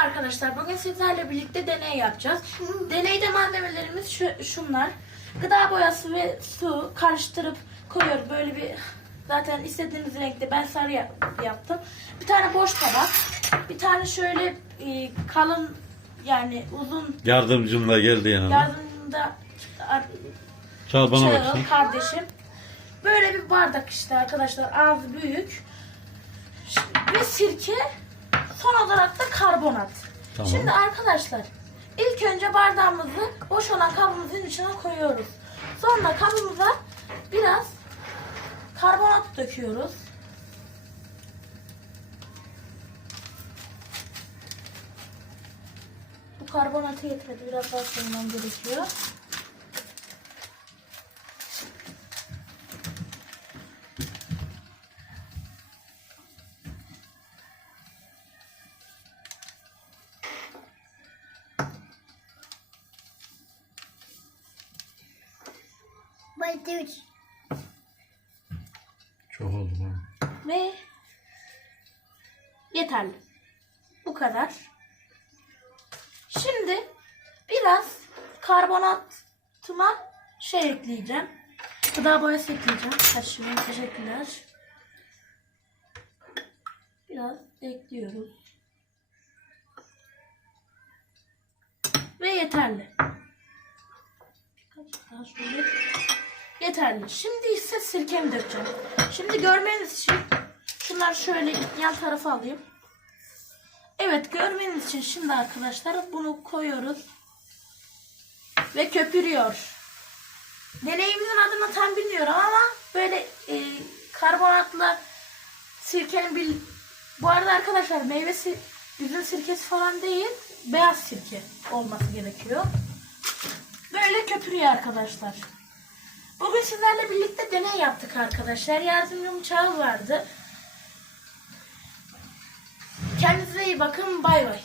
arkadaşlar. Bugün sizlerle birlikte deney yapacağız. Deneyde malzemelerimiz şu, şunlar. Gıda boyası ve su karıştırıp koyuyoruz. Böyle bir zaten istediğiniz renkte ben sarı yap- yaptım. Bir tane boş tabak. Bir tane şöyle e, kalın yani uzun Yardımcım da geldi yanıma. yardımda Çal bana Çağıl, bakayım. kardeşim. Böyle bir bardak işte arkadaşlar. Ağzı büyük. Ve sirke. Son olarak da karbonat. Tamam. Şimdi arkadaşlar ilk önce bardağımızı boş olan kabımızın içine koyuyoruz. Sonra kabımıza biraz karbonat döküyoruz. Bu karbonatı yetmedi. Biraz daha koymam gerekiyor. Bayılır. Çok oldu bana. Ve yeterli. Bu kadar. Şimdi biraz karbonatıma şey ekleyeceğim. Gıda boyası ekleyeceğim. Kaşığım teşekkürler. Biraz ekliyoruz. Ve yeterli. Birkaç daha şöyle. Yeterli. Şimdi ise sirkemi dökeceğim. Şimdi görmeniz için şunları şöyle yan tarafa alayım. Evet görmeniz için şimdi arkadaşlar bunu koyuyoruz. Ve köpürüyor. Deneyimizin adını tam bilmiyorum ama böyle e, karbonatla sirkenin bir... Bu arada arkadaşlar meyvesi üzüm sirkesi falan değil beyaz sirke olması gerekiyor. Böyle köpürüyor arkadaşlar. Bugün sizlerle birlikte deney yaptık arkadaşlar. Yardımcım Çağıl vardı. Kendinize iyi bakın. Bay bay.